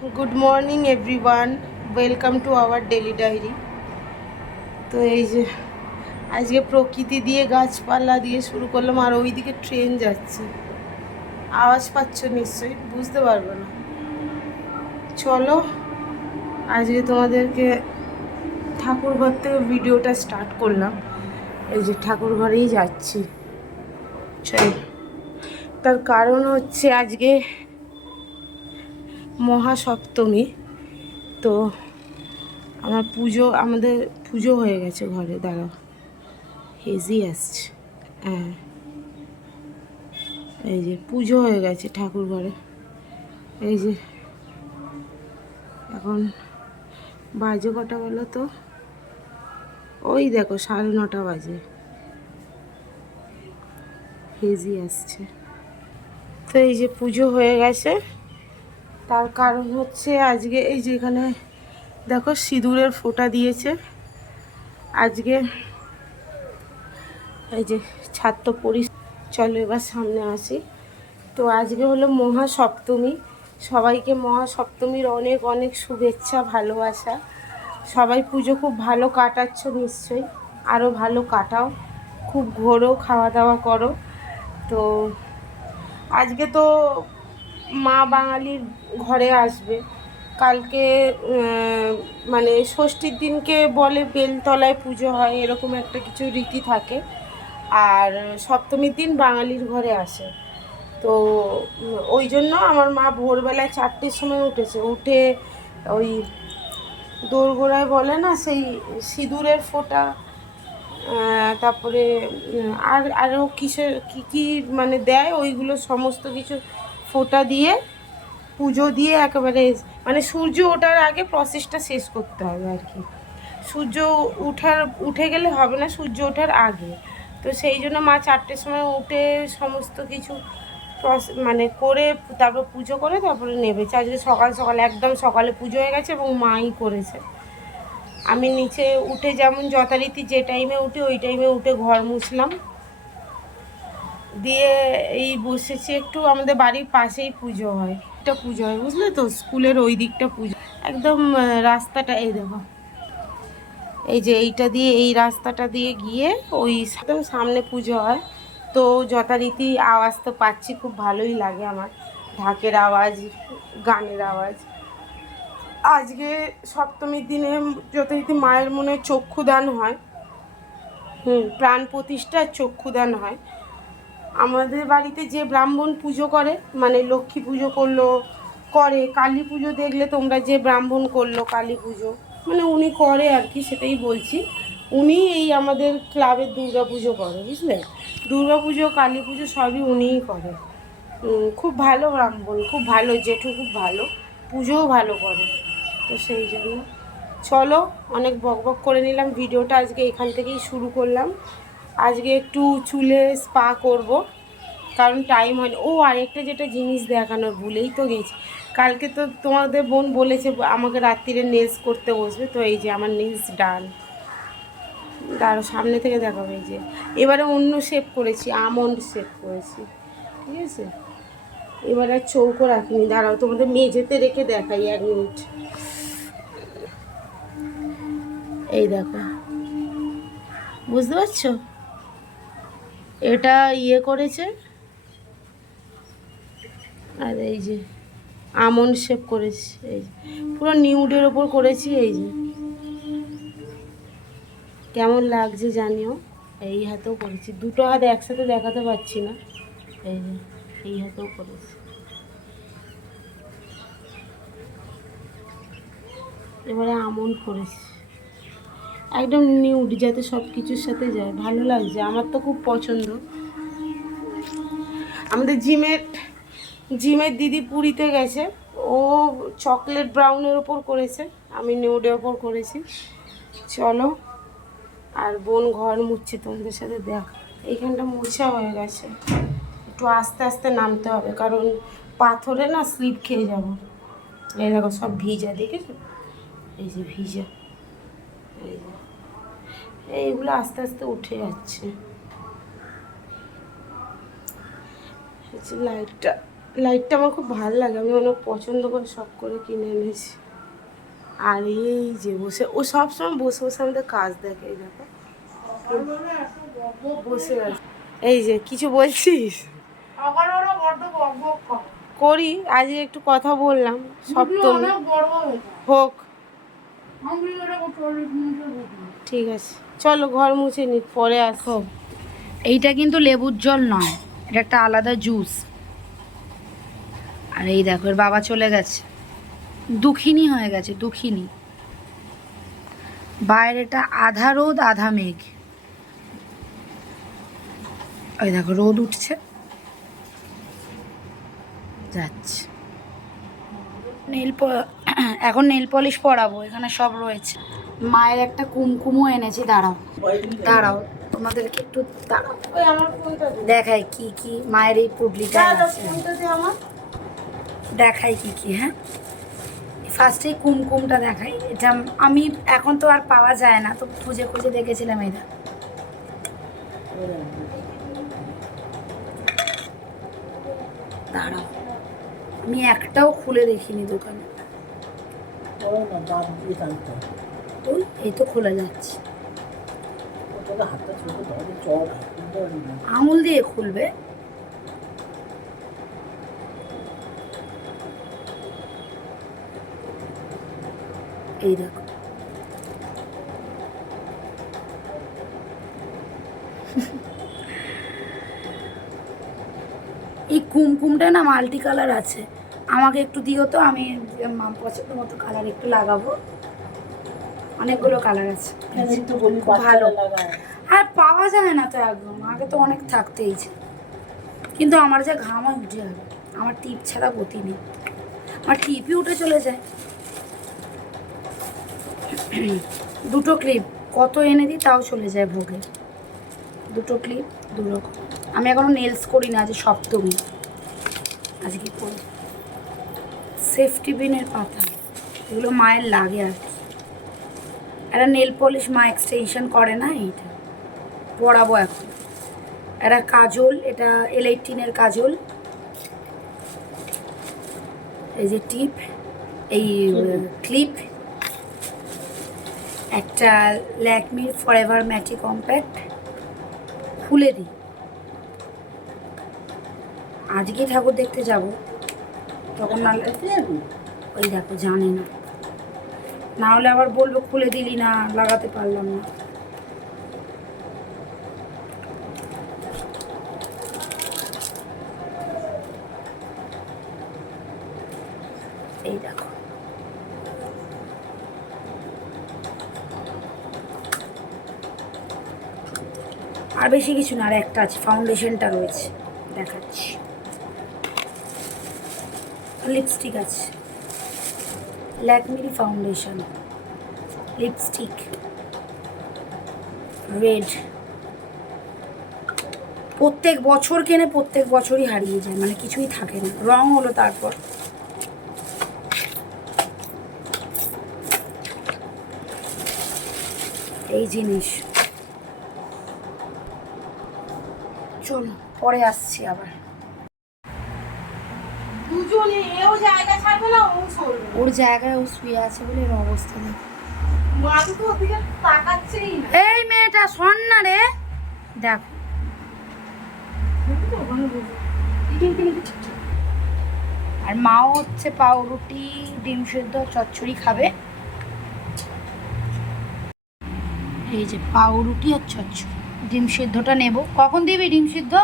Good morning everyone welcome to our daily diary তো এই যে, আজকে প্রকৃতি দিয়ে গাছপালা দিয়ে শুরু করলাম, আর ওইদিকে ট্রেন যাচ্ছে। আওয়াজ পাচ্ছ নিশ্চয়ই, বুঝতে পারবে না। চলো, আজকে তোমাদেরকে ঠাকুর ঘর থেকে ভিডিওটা স্টার্ট করলাম। এই যে, ঠাকুর ঘরেই যাচ্ছি। চল। তার কারণ হচ্ছে আজকে মহাসপ্তমী। তো আমার পুজো, আমাদের পুজো হয়ে গেছে ঘরে, দাঁড়াও। হেজি আসছে। হ্যাঁ। এই যে পুজো হয়ে গেছে ঠাকুর ঘরে। এই যে এখন বাজে কটা বলো তো? ওই দেখো, সাড়ে নটা বাজে। হেজি আসছে। তো এই যে পুজো হয়ে গেছে। তার কারণ হচ্ছে আজকে এই যে এখানে দেখো সিঁদুরের ফোঁটা দিয়েছে। আজকে এই যে ছাত্র পরি চলো এবার সামনে আসি। তো আজকে হলো মহাসপ্তমী। সবাইকে মহাসপ্তমীর অনেক অনেক শুভেচ্ছা, ভালোবাসা। সবাই পুজো খুব ভালো কাটাচ্ছ নিশ্চয়ই। আরও ভালো কাটাও। খুব ঘোরো, খাওয়া দাওয়া করো। তো আজকে তো মা বাঙালির ঘরে আসবে। কালকে মানে ষষ্ঠীর দিনকে বলে বেলতলায় পুজো হয়, এরকম একটা কিছু রীতি থাকে। আর সপ্তমীর দিন বাঙালির ঘরে আসে। তো ওই জন্য আমার মা ভোরবেলায় চারটের সময় উঠেছে। উঠে ওই দোরগোড়ায় বলে না, সেই সিঁদুরের ফোঁটা তারপরে আর, আরও কিসের, কী কী মানে দেয়, ওইগুলো সমস্ত কিছু ফোঁটা দিয়ে, পুজো দিয়ে একেবারে মানে সূর্য ওঠার আগে প্রসেসটা শেষ করতে হবে আর কি। সূর্য উঠার, উঠে গেলে হবে না, সূর্য ওঠার আগে। তো সেই জন্য মা চারটের সময় উঠে সমস্ত কিছু মানে করে, তারপর পুজো করে, তারপরে নেবেছে আজকে সকাল সকাল, একদম সকালে পুজো হয়ে গেছে এবং মাই করেছে। আমি নিচে উঠে যেমন যথারীতি যে টাইমে উঠে, ওই টাইমে উঠে ঘর মুছলাম। দিয়ে এই বসেছি একটু আমাদের বাড়ির পাশেই পুজো হয়। একটা পুজো হয়, বুঝলে তো? স্কুলের ওই দিকটা পুজো। একদম রাস্তাটা, এই দেখো। এই যে এইটা দিয়ে, এই রাস্তাটা দিয়ে গিয়ে ওই একদম সামনে পুজো হয়। তো যথারীতি আওয়াজ তো পাচ্ছি, খুব ভালোই লাগে আমার। ঢাকের আওয়াজ, গানের আওয়াজ। আজকে সপ্তমীর দিনে যথারীতি মায়ের মনে চক্ষুদান হয়। হুম, প্রাণ প্রতিষ্ঠার চক্ষুদান হয়। আমাদের বাড়িতে যে ব্রাহ্মণ পুজো করে মানে লক্ষ্মী পুজো করল, করে, কালী পুজো দেখলে তোমরা যে ব্রাহ্মণ করল কালী পুজো মানে উনি করে আর কি, সেটাই বলছি। উনি এই আমাদের ক্লাবের দুর্গা পুজো করে, বুঝলে? দুর্গা পুজো, কালী পুজো সবই উনিই করে। খুব ভালো ব্রাহ্মণ, খুব ভালো, জেঠু খুব ভালো, পুজোও ভালো করে। তো সেই জন্য, চলো, অনেক বক বক করে নিলাম, ভিডিওটা আজকে এখান থেকেই শুরু করলাম। আজকে একটু চুলে স্পা করব, কারণ টাইম হয়নি। ও আরেকটা যেটা জিনিস দেখানোর ভুলেই তো গেছি। কালকে তো তোমাদের বোন বলেছে, আমাকে রাত্রিরে নেলস করতে বসবে, তো এই যে আমার নেলস ডান দাঁড়ো সামনে থেকে দেখাবো এই যে। এবারে অন্য শেপ করেছি আমন্ড শেপ করেছি, ঠিক আছে? এবারে চৌকো রাখিনি। দাঁড়াও, তোমাদের মেঝেতে রেখে দেখাই এক মিনিট এই দেখো। বুঝতে পারছ? এটা ইয়ে করেছে। আর এই যে আমন শেপ করেছি, এই যে। পুরো নিউডের ওপর করেছি, এই যে। কেমন লাগছে জানিও? এই হাতেও করেছি। দুটো হাত একসাথে দেখাতে পারছি না। এই যে, এই হাতেও করেছি। এবারে আমন করেছি। একদম নিউড যাতে সব কিছুর সাথে যায়। ভালো লাগছে, আমার তো খুব পছন্দ। আমাদের জিমের জিমের দিদি পুরীতে গেছে। ও চকলেট ব্রাউনের ওপর করেছে, আমি নিউডের ওপর করেছি। চলো, আর বোন ঘর মুছছে, তোমাদের সাথে দেখ। এইখানটা মুছা হয়ে গেছে। একটু আস্তে আস্তে নামতে হবে, কারণ পাথরে না স্লিপ খেয়ে যাব। এই দেখো সব ভিজা, দেখেছ? এই যে ভিজা। এই যে এইগুলো আস্তে আস্তে উঠে যাচ্ছে। লাইটটা লাইটটা আমার খুব ভালো লাগে। আমি অনেক পছন্দ করে শখ করে কিনে এনেছি। আর এই যে বসে ও সব সময় বসে বসে আমাদের কাজ দেখে এই দেখো। বসে এই যে কিছু বলছিস? করি আজকে একটু কথা বললাম সপ্তমী হোক। ঠিক আছে। চলো ঘর মুছে নি পরে আসো। এইটা কিন্তু লেবুর জল নয়, এটা একটা আলাদা জুস। আর এই দেখো, এর বাবা চলে গেছে। দুঃখিনী হয়ে গেছে, দুঃখিনী। বাইরেটা আধা রোদ, আধা মেঘ। ওই দেখো, রোদ উঠছে। যাচ্ছে। নেল এখন নেল পলিশ পরাবো, এখানে সব রয়েছে। মায়ের একটা কুমকুমও এনেছি দাঁড়াও। দাঁড়াও তোমাদেরকে একটু দাঁড়াও। ওই আমার ফোনটা দেখাই কি কি মায়ের এই আমার। দেখাই কি কি হ্যাঁ? ফার্স্টে কুমকুমটা দেখাই। এটা আমি এখন তো আর পাওয়া যায় না তো খুঁজে খুঁজে দেখেছিলাম এটা। দাঁড়াও আমি একটাও খুলে দেখিনি দোকানে। এই তো খোলা যাচ্ছে। আঙুল দিয়ে খুলবে। এই দেখো। এই কুমকুমটা না মাল্টি কালার আছে। আমাকে একটু দিও তো আমি পছন্দ মতো কালার একটু লাগাবো। অনেকগুলো কালার আছে। ভালো। আর পাওয়া যায় না তো একদম আগে তো অনেক থাকতেই কিন্তু আমার যা ঘামা উঠে যাবে আমার টিপ ছাড়া গতি নেই। আমার টিপই উঠে চলে যায়। দুটো ক্লিপ কত এনে দিই তাও চলে যায় ভোগে। দুটো ক্লিপ দু রকম। আমি এখনও নেলস করি না আজ সপ্তমী। আজকে করি। সেফটি বিনের পাতা এগুলো মায়ের লাগে আর কি। একটা নেল পলিশ মা এক্সটেনশন করে না এইটা। পরাবো এখন। একটা কাজল এটা এল এইটিনের কাজল। এই যে টিপ এই ক্লিপ একটা ল্যাকমির ফরএভার ম্যাটি কম্প্যাক্ট খুলে দিই। আজকে ঠাকুর দেখতে যাব। তখন না ওই দেখো জানে না। না হলে আবার বলব খুলে দিলি না, লাগাতে পারলাম না। এই দেখো। আর বেশি কিছু না, আর একটা আছে ফাউন্ডেশনটা রয়েছে। দেখাচ্ছি। লিপস্টিক আছে। ল্যাকমির ফাউন্ডেশন লিপস্টিক রেড প্রত্যেক বছর কেনে প্রত্যেক বছরই হারিয়ে যায় মানে কিছুই থাকে না। রং হলো তারপর। এই জিনিস। চলো, পরে আসছি আবার। দুজনে এও জায়গা ওর জায়গায় ও শুয়ে আছে বলে এর অবস্থা নেই। এই মেয়েটা শোন না রে। দেখো। আর মাও হচ্ছে পাউরুটি ডিম সেদ্ধ চচ্চড়ি খাবে। এই যে পাউরুটি আর চচ্চড়ি। ডিম সিদ্ধটা নেব। কখন দিবি ডিম সিদ্ধ?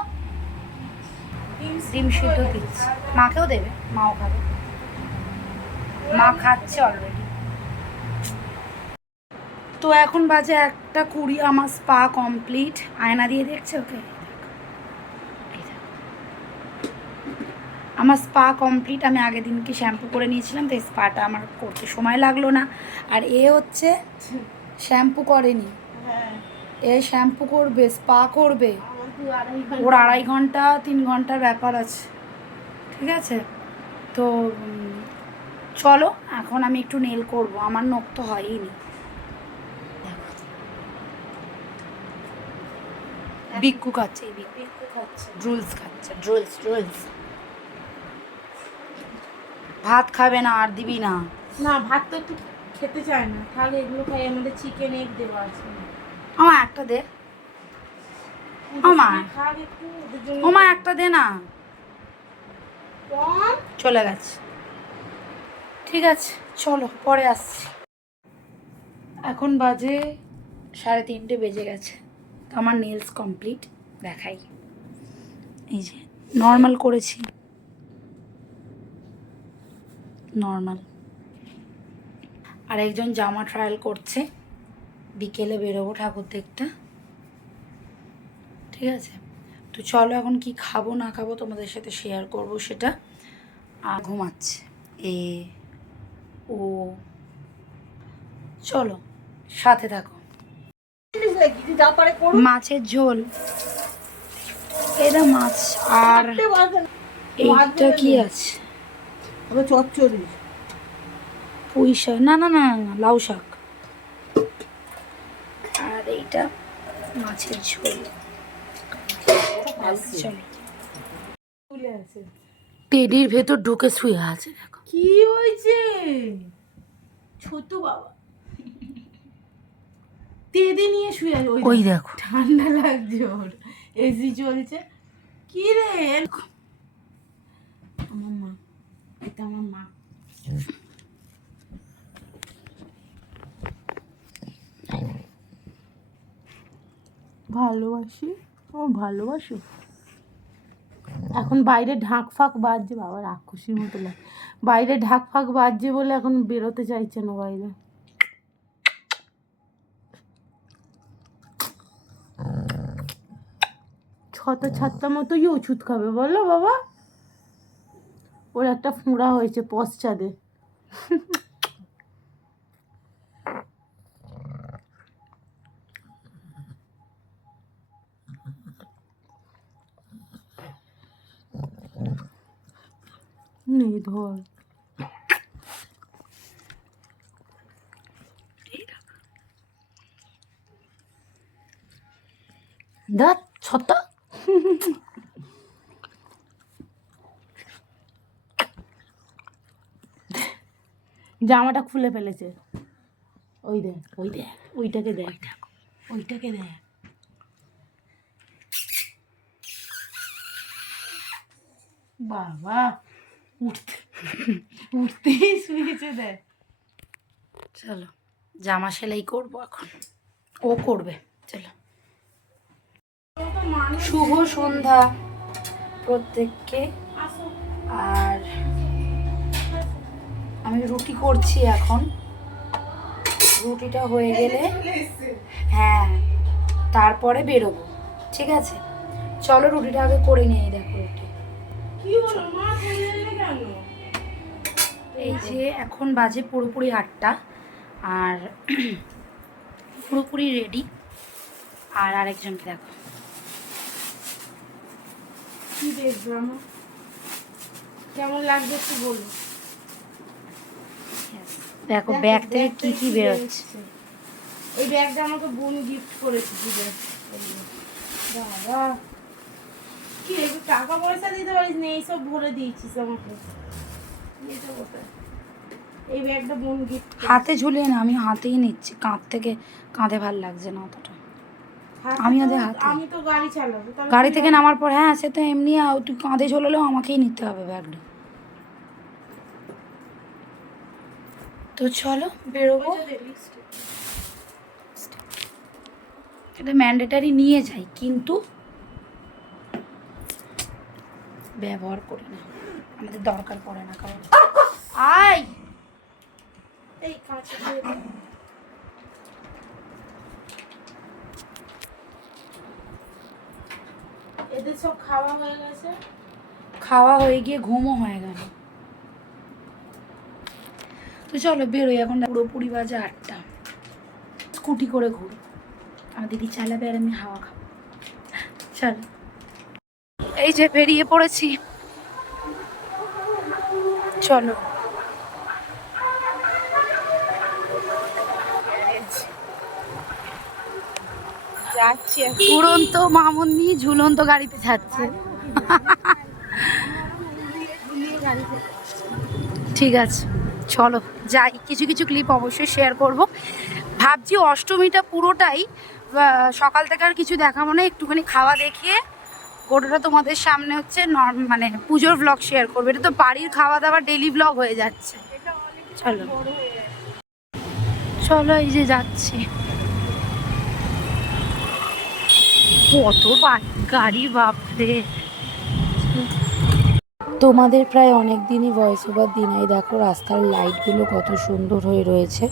ডিম সিদ্ধ দিচ্ছি। মাকেও দেবে মাও খাবে। মা খাচ্ছে অলরেডি তো এখন বাজে একটা কুড়ি আমার স্পা কমপ্লিট আয়না দিয়ে দেখছে ওকে? আমার স্পা কমপ্লিট আমি আগের দিনকে শ্যাম্পু করে নিয়েছিলাম তো স্পাটা আমার করতে সময় লাগল না। আর এ হচ্ছে শ্যাম্পু করেনি। হ্যাঁ। এ শ্যাম্পু করবে স্পা করবে। ওর আড়াই ঘণ্টা তিন ঘণ্টার ব্যাপার আছে। ঠিক আছে? তো চলো এখন আমি একটু নেল করব আমার নখ তো হয়ই নি দেখো। বিক্কু খাচ্ছে খাচ্ছে। ড্রুলস খাচ্ছে। ড্রুলস ড্রুলস ভাত খাবে না আর দিবি না। না ভাত তো একটু খেতে চায় না। তাহলে এগুলো খাই আমাদের চিকেন এগ দেওয়া আছে। আমা একটা দে। ওমা। জন্য ওমা একটা দে না। চলে গেছে। ঠিক আছে, চলো, পরে আসছি। এখন বাজে সাড়ে তিনটে বেজে গেছে। তো আমার নেলস কমপ্লিট দেখাই। এই যে নর্মাল করেছি। নর্মাল আর একজন জামা ট্রায়াল করছে। বিকেলে বেরোবো ঠাকুর দেখতে। ঠিক আছে? তো চলো, এখন কি খাব না খাব তোমাদের সাথে শেয়ার করব সেটা। আর ঘুমাচ্ছে। এ ও। চলো সাথে থাকো। মাছের ঝোল। এটা মাছ আর এইটা কি আছে? চচ্চড়ি। পুঁই শাক। না না না না, লাউ শাক। আর এইটা মাছের ঝোল। টেডির ভেতর ঢুকে শুয়ে আছে দেখো। কি হয়েছে? ছোট বাবা। তেদে নিয়ে শুয়ে ওই ওই দেখো ঠান্ডা লাগছে ওর। এসি চলছে। কি রে? আমার মা এটা আমার মা। ভালোবাসি? ও ভালোবাসো? এখন বাইরে ঢাক ফাঁক বাজছে, বাবা রাক্ষসীর মতো লাগে। বাইরে ঢাক ফাঁক বাজছে বলে এখন বেরোতে চাইছে না বাইরে। ছত ছাত্তা মতোই ওষুধ খাবে, বলো বাবা। ওর একটা ফোঁড়া হয়েছে পশ্চাদে। ধর। দাঁত জামাটা খুলে ফেলেছে। ওই দেখ ওই দেখ ওইটাকে দেখ। ওইটাকে দেখ। বাবা। উঠতে উঠতেই শুয়েছে দেখ। চলো জামা সেলাই করব এখন। ও করবে। চলো। শুভ সন্ধ্যা প্রত্যেককে। আর আমি রুটি করছি এখন। রুটিটা হয়ে গেলে হ্যাঁ তারপরে বেরোবো ঠিক আছে? চলো রুটিটা আগে করে নিয়ে দেখো রুটি। এই যে এখন বাজে পুরোপুরি আটটা আর পুরোপুরি রেডি আর আরেকজনকে দেখো। কি দেখব আমার কেমন লাগছে একটু বলো। দেখো ব্যাগ থেকে কি কি বেরোচ্ছে? এই ব্যাগটা আমাকে বোন গিফট করেছে ব্যাগ বাবা কি একটু টাকা পয়সা দিতে পারিস না এইসব ভরে দিয়েছিস আমাকে। এটা কোথায়? এই ব্যাগটা বোন গিফট হাতে ঝুলিয়ে না আমি হাতেই নিচ্ছি। কাঁধ থেকে কাঁধে ভালো লাগছে না অতটা। আমি ওদের হাতে। আমি তো গাড়ি চালাবো গাড়ি থেকে নামার পর হ্যাঁ সে তো এমনি তুই কাঁধে ঝোলালেও আমাকেই নিতে হবে ব্যাগটা। তো চলো বেরোবো। এটা ম্যান্ডেটারি নিয়ে যাই কিন্তু ব্যবহার করি না। আমাদের দরকার পড়ে না কারণ আই এই এদের সব খাওয়া হয়ে গেছে? খাওয়া হয়ে গিয়ে ঘুমও হয়ে গেল। তো চলো বেরোই এখন পুরোপুরি বাজে আটটা। স্কুটি করে ঘুরি। আমার দিদি চালাবে আর আমি হাওয়া খাব। চলো। এই যে বেরিয়ে পড়েছি। চলো। যাচ্ছি উড়ন্ত মামুন্নি ঝুলন্ত গাড়িতে যাচ্ছে। ঠিক আছে চলো যাই। কিছু কিছু ক্লিপ অবশ্যই শেয়ার করব। ভাবছি অষ্টমীটা পুরোটাই সকাল থেকে আর কিছু দেখাবো না একটুখানি খাওয়া দেখিয়ে গোটাটা তোমাদের সামনে হচ্ছে মানে পুজোর ব্লগ শেয়ার করবে। এটা তো বাড়ির খাওয়া দাওয়া ডেলি ব্লগ হয়ে যাচ্ছে। চলো। চলো, এই যে যাচ্ছি। কত গাড়ি, বাপরে। তোমাদের প্রায় অনেক দিনই ভয়েস ওভার দিনাই দেখো রাস্তার লাইটগুলো কত সুন্দর হয়ে রয়েছে।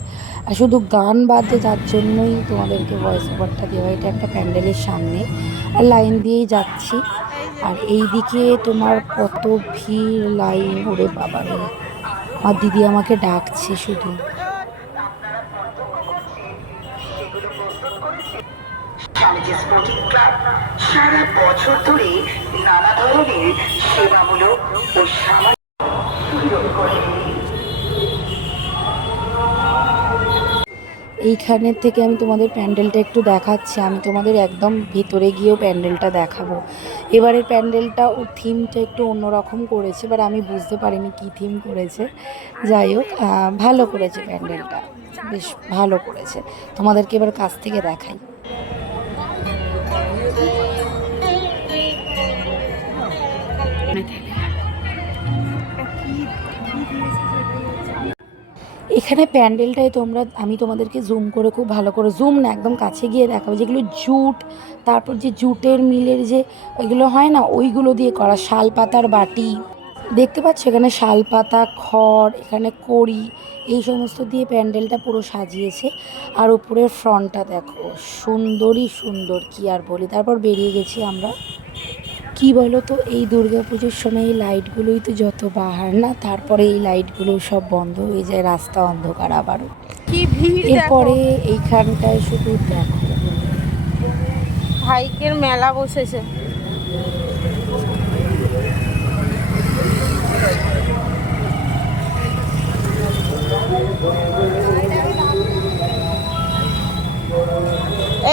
আর শুধু গান বাজে যার জন্যই তোমাদেরকে ভয়েস ওভারটা দেওয়া এটা একটা প্যান্ডেলের সামনে। আর লাইন দিয়েই যাচ্ছি। আর এই দিকে তোমার কত ভিড় লাইন ওরে বাবা রে আমার দিদি আমাকে ডাকছে শুধু। স্বামীজি স্পোর্টিং ক্লাব সারা বছর ধরে নানা ধরনের সেবামূলক ও সামাজিক এইখানের থেকে আমি তোমাদের প্যান্ডেলটা একটু দেখাচ্ছি। আমি তোমাদের একদম ভিতরে গিয়েও প্যান্ডেলটা দেখাবো। এবারের প্যান্ডেলটা ও থিমটা একটু অন্যরকম করেছে বাট আমি বুঝতে পারিনি কী থিম করেছে। যাই হোক ভালো করেছে প্যান্ডেলটা। বেশ ভালো করেছে। তোমাদেরকে এবার কাছ থেকে দেখাই। এখানে প্যান্ডেলটাই তোমরা, আমি তোমাদেরকে জুম করে খুব ভালো করে জুম না, একদম কাছে গিয়ে দেখাবো। যেগুলো জুট, তারপর যে জুটের মিলের যে ওইগুলো হয় না, ওইগুলো দিয়ে করা, শাল পাতার বাটি। দেখতে পাচ্ছ এখানে শাল পাতা, খড়, এখানে কড়ি, এই সমস্ত দিয়ে প্যান্ডেলটা পুরো সাজিয়েছে। আর উপরের ফ্রন্টটা দেখো, সুন্দরই সুন্দর, কি আর বলি। তারপর বেরিয়ে গেছি আমরা কি বলো তো এই দুর্গাপুজোর সময় এই লাইটগুলোই তো যত বাহার না তারপরে এই লাইটগুলো সব বন্ধ হয়ে যায় রাস্তা অন্ধকার আবারও। কি ভিড় এরপরে এইখানটায় শুধু দেখো। ভাইকের মেলা বসেছে।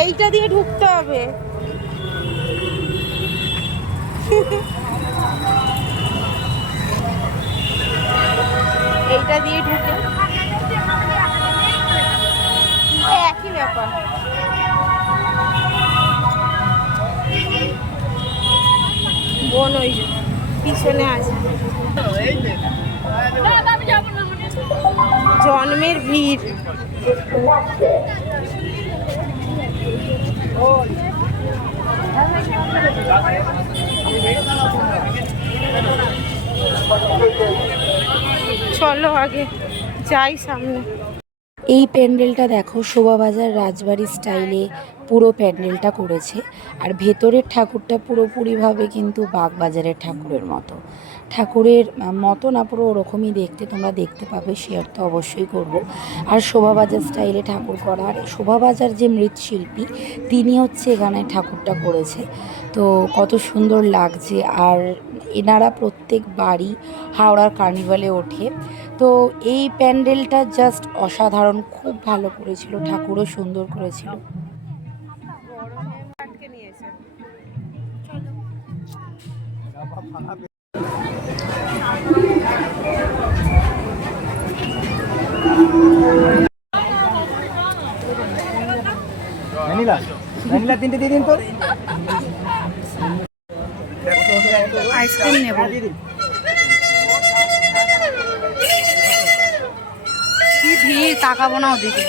এইটা দিয়ে ঢুকতে হবে। এইটা দিয়ে ঢুকে। একই ব্যাপার। বোন ওই পিছনে আছে। জন্মের ভিড়। চলো আগে যাই সামনে। এই প্যান্ডেলটা দেখো শোভাবাজার রাজবাড়ি স্টাইলে পুরো প্যান্ডেলটা করেছে। আর ভেতরের ঠাকুরটা পুরোপুরিভাবে কিন্তু বাগবাজারের ঠাকুরের মতো। ঠাকুরের মতো না পুরো ওরকমই দেখতে তোমরা দেখতে পাবে শেয়ার তো অবশ্যই করব। আর শোভাবাজার স্টাইলে ঠাকুর করা আর শোভাবাজার যে মৃৎশিল্পী, তিনি হচ্ছে এখানে ঠাকুরটা করেছে। তো কত সুন্দর লাগছে, আর এনারা প্রত্যেক বাড়ি হাওড়ার কার্নিভালে ওঠে। তো এই প্যান্ডেলটা জাস্ট অসাধারণ, খুব ভালো করেছিল, ঠাকুরও সুন্দর করেছিল। ভ্যানিলা? ভ্যানিলা তিনটে দিয়ে দিন তো। আইসক্রিম নেব। কি ভিড় তাকাবো না ওদিকে।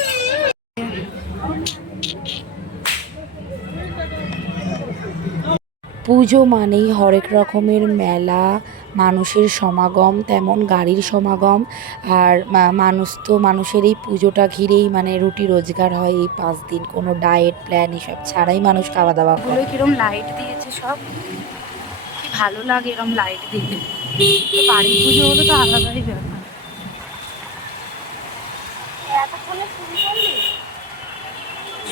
পুজো মানেই হরেক রকমের মেলা মানুষের সমাগম তেমন গাড়ির সমাগম। আর মানুষ তো মানুষের এই পুজোটা ঘিরেই মানে রুটি রোজগার হয় এই পাঁচ দিন। কোনো ডায়েট প্ল্যান এসব ছাড়াই মানুষ খাওয়া দাওয়া করে কিরম লাইট দিয়েছে সব? কি ভালো লাগে এরম লাইট দিলে বাড়ির পুজো হলো তো আলাদাই ব্যাপার।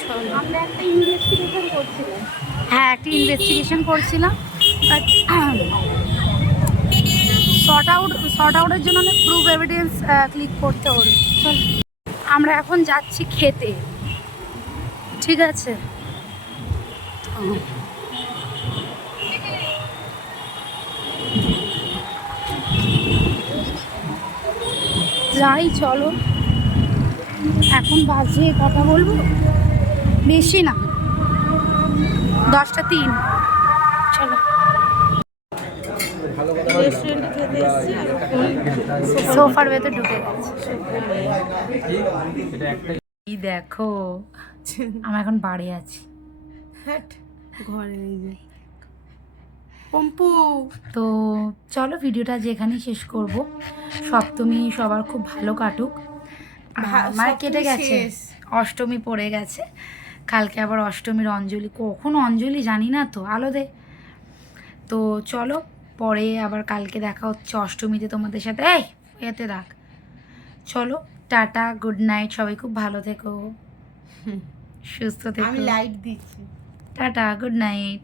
চলো। হ্যাঁ একটা ইনভেস্টিগেশন করছিলাম। বাট শর্ট আউট শর্ট আউটের জন্য অনেক প্রুফ এভিডেন্স ক্লিক করতে চল। আমরা এখন যাচ্ছি খেতে। ঠিক আছে? যাই, চলো। এখন বাজে কথা বলব? বেশি না। দশটা তিন চলো রেস্টুরেন্টে খেতে এসেছি আর এখন সোফার ভেতর ঢুকে গেছে। এই দেখো আমরা এখন বাড়ি আছি। ঘরে পম্পু। তো চলো ভিডিওটা যেখানেই শেষ করব। সপ্তমী সবার খুব ভালো কাটুক। আমার কেটে গেছে। অষ্টমী পড়ে গেছে। কালকে আবার অষ্টমীর অঞ্জলি। কখন অঞ্জলি জানি না তো আলো দে। তো চলো পরে আবার কালকে দেখা হচ্ছে অষ্টমীতে তোমাদের সাথে। এই এতে রাখ। চলো টাটা গুড নাইট সবাই খুব ভালো থেকো। সুস্থ থেকো। আমি লাইট দিচ্ছি। Tata good night